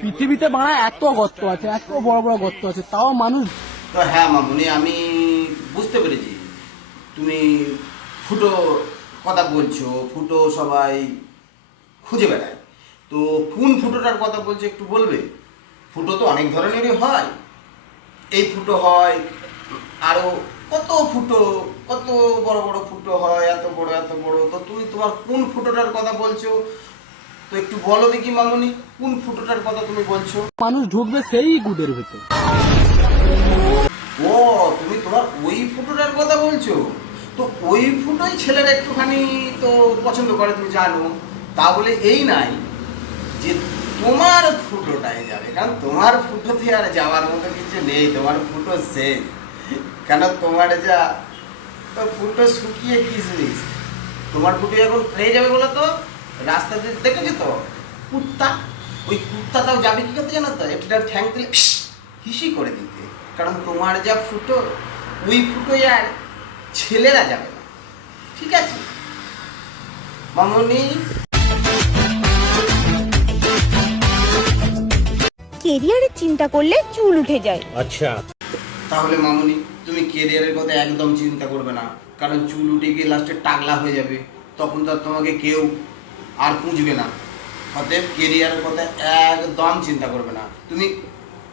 পৃথিবীতে বাড়া এত গর্ত আছে, এত বড় বড় গর্ত আছে, তাও মানুষ। তো হ্যাঁ মামুনি, আমি বুঝতে পেরেছি তুমি ফুটো কথা বলছো। ফুটো সবাই খুঁজে বেড়ায়, তো কোন ফুটোটার কথা বলছো একটু বলবে? ফুটো তো অনেক ধরনেরই হয়, এই ফুটো হয়, আরো কত ফুটো, কত বড় বড় ফুটো হয়, এত বড় এত বড়। তো তুমি তোমার কোন ফুটোটার কথা বলছো তো একটু বলো দেখি মামুনি, কোন ফুটোটার কথা তুমি বলছো? মানুষ ঢুকবে সেই গুডের ভিতর। ও, তুমি তোমার ওই ফুটোটার কথা বলছো? তো ওই ফুটোই ছেলেরা একটুখানি তো পছন্দ করে, তুমি জানো। তা বলে এই নাই যে তোমার ফুটোটাই যাবে, কারণ তোমার ফুটোতে আর যাওয়ার মতো কিছু নেই, তোমার ফুটো শেষ। কেন তোমার যা ফুটো শুকিয়ে কিসমিস, তোমার ফুটো এখন খেয়ে যাবে বলো তো। রাস্তাতে দেখেছো তো কুত্তা, ওই কুত্তাটাও যাবে কি করতে জানো তো, একটা ঠ্যাং দিলে হিসি করে দিতে। কারণ তোমার যা ফুটো, ওই ফুটোই আর ছেলেরা যাবে না। ঠিক আছে মামনি? কেরিয়ারের চিন্তা করলে চুল উঠে যায়। আচ্ছা, তাহলে মামনি তুমি কেরিয়ারের কথা একদম চিন্তা করবে না, কারণ চুল উঠে গিয়ে লাস্টে টাকলা হয়ে যাবে, তখন তো আর তোমাকে কেউ আর পুঁজবে না। অতএব কেরিয়ারের কথা একদম চিন্তা করবে না, তুমি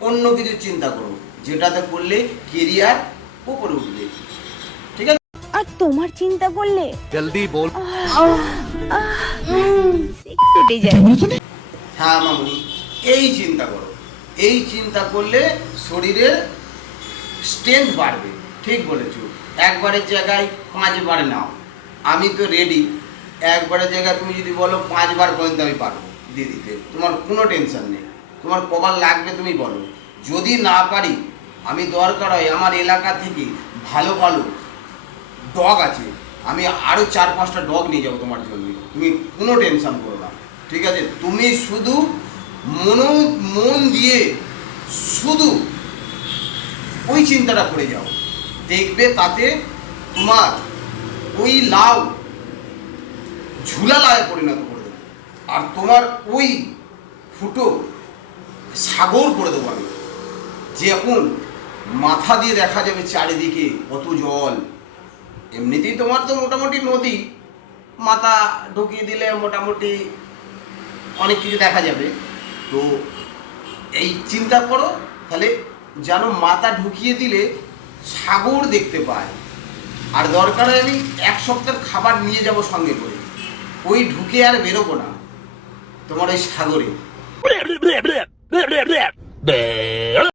অন্য কিছু চিন্তা করো, যেটাতে করলে কেরিয়ার উপরে উঠবে। ঠিক আছে? আর তোমার চিন্তা করলে জলদি বল। উঠে যায়। হ্যাঁ মামনি, এই চিন্তা করো, এই চিন্তা করলে শরীরের স্ট্রেংথ বাড়বে। ঠিক বলেছো, একবারের জায়গায় 5 বার নাও, আমি তো রেডি। একবারের জায়গায় তুমি যদি বলো 5 বার পর্যন্ত আমি পারবো দিয়ে দিতে, তোমার কোনো টেনশন নেই। তোমার কবার লাগবে তুমি বলো, যদি না পারি আমি দরকার হয় আমার এলাকা থেকে ভালো ভালো ডগ আছে, আমি আরও 4-5টা ডগ নিয়ে যাবো তোমার জন্য, তুমি কোনো টেনশন করো না। ঠিক আছে? তুমি শুধু মন দিয়ে শুধু ওই চিন্তাটা করে যাও, দেখবে তাতে তোমার ওই লাউ ঝুলা লাউয়ে পরিণত করে দেবো, আর তোমার ওই ফুটো সাগর করে দেবো আমি, যে এখন মাথা দিয়ে দেখা যাবে চারিদিকে কত জল। এমনিতেই তোমার তো মোটামুটি নদী, মাথা ঢুকিয়ে দিলে মোটামুটি অনেক কিছু দেখা যাবে। তো এই চিন্তা করো, তাহলে যেন মাথা ঢুকিয়ে দিলে সাগর দেখতে পায়। আর দরকার হয় আমি 1 সপ্তাহের খাবার নিয়ে যাব সঙ্গে করে, ওই ঢুকে আর বেরোবো না তোমার ওই সাগরে।